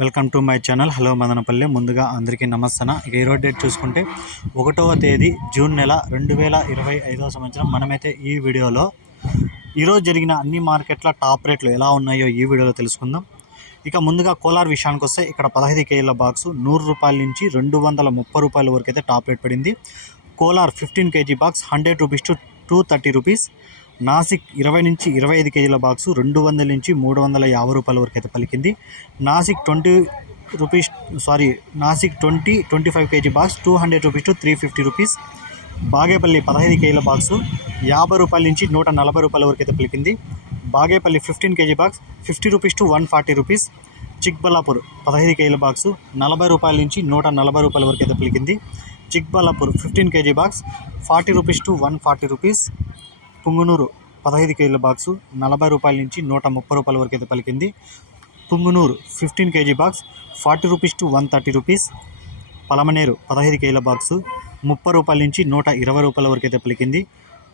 Welcome to my channel. Hello Madanapalle. ముందుగా అందరికీ నమస్తన. ఇక ఈరోజు డేట్ చూసుకుంటే ఒకటవ తేదీ జూన్ నెల రెండు వేల ఇరవై ఐదవ సంవత్సరం. మనమైతే ఈ వీడియోలో ఈరోజు జరిగిన అన్ని మార్కెట్ల టాప్ రేట్లు ఎలా ఉన్నాయో ఈ వీడియోలో తెలుసుకుందాం. ఇక ముందుగా కోలార్ విషయానికి వస్తే ఇక్కడ పదహైదు కేజీల బాక్స్ నూరు రూపాయల నుంచి రెండు వందల ముప్పై రూపాయల వరకు అయితే టాప్ రేట్ పడింది. Kolar fifteen kg box hundred rupees to two thirty rupees. Nasik ఇరవై నుంచి ఇరవై ఐదు కేజీల బాక్సు రెండు వందల నుంచి మూడు వందల యాభై రూపాయల వరకు అయితే పలికింది. Nasik twenty rupees sorry Nasik twenty twenty five kg box two hundred rupees to three fifty rupees. Bagepalli పదహైదు కేజీల బాక్సు యాభై రూపాయల నుంచి నూట నలభై రూపాయల వరకు అయితే పలికింది. Bagepalli fifteen kg box fifty rupees to one forty rupees. Chikballapur పదహైదు కేజీల బాక్సు నలభై రూపాయల నుంచి నూట నలభై రూపాయల వరకు అయితే పలికింది. Chikballapur fifteen kg box forty rupees to one forty rupees. Punganur పదహైదు కేజీల బాక్సు నలభై రూపాయల నుంచి నూట ముప్పై రూపాయల వరకు అయితే పలికింది. Punganur fifteen kg box forty rupees to one thirty rupees. Palamaner పదహైదు కేజీల బాక్సు ముప్పై రూపాయల నుంచి నూట ఇరవై రూపాయల వరకు అయితే పలికింది.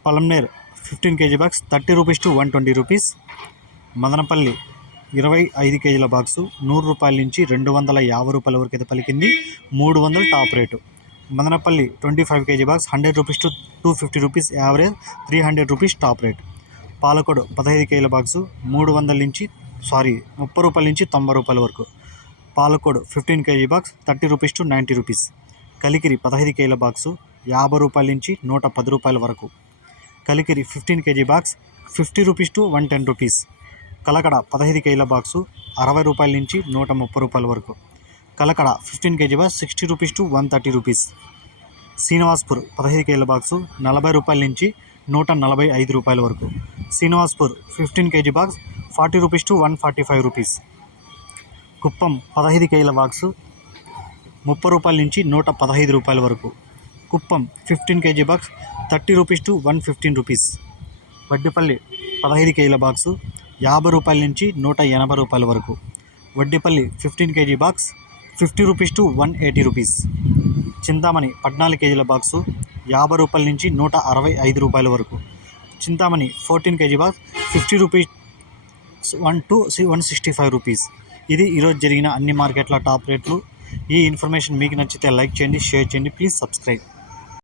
Palamaner fifteen kg box thirty rupees to one twenty rupees. Madanapalle ఇరవై ఐదు కేజీల బాక్సు నూరు రూపాయల నుంచి రెండు వందల యాభై రూపాయల వరకు అయితే పలికింది. మూడు వందలు top rate. Madanapalle twenty five kg box hundred rupees to two fifty rupees average three hundred rupees top rate. Palacode పదహైదు కేజీల బాక్సు మూడు వందల నుంచి సారీ ముప్పై రూపాయల నుంచి తొంభై రూపాయల వరకు. Palacode fifteen kg box thirty rupees to ninety rupees. Kalikiri పదహైదు కేజీల బాక్సు యాభై రూపాయల నుంచి నూట పది రూపాయల వరకు. Kalikiri fifteen kg box fifty rupees to one ten rupees. Kalakada పదహైదు కేజీల బాక్సు అరవై రూపాయల నుంచి నూట ముప్పై రూపాయల వరకు. Kalakada fifteen kg box sixty rupees to one thirty rupees. Srinivaspur పదహైదు కేజీల బాక్సు నలభై రూపాయల నుంచి నూట నలభై ఐదు రూపాయల వరకు. Srinivaspur fifteen kg box forty rupees to one forty five rupees. Kuppam పదహైదు కేజీల బాక్సు ముప్పై రూపాయల నుంచి నూట పదహైదు రూపాయల వరకు. Kuppam fifteen kg box thirty rupees to one fifteen rupees. Vaddipalli పదహైదు కేజీల బాక్సు యాభై రూపాయల నుంచి నూట ఎనభై రూపాయల వరకు. Vaddipalli fifteen kg box fifty rupees to one eighty rupees. Chintamani పద్నాలుగు కేజీల బాక్సు యాభై రూపాయల నుంచి నూట అరవై ఐదు రూపాయల వరకు. Chintamani fourteen kg box fifty rupees one to one sixty five rupees. ఇది ఈరోజు జరిగిన అన్ని మార్కెట్ల టాప్ రేట్లు. ఈ ఇన్ఫర్మేషన్ మీకు నచ్చితే లైక్ చేయండి షేర్ చేయండి. Please subscribe.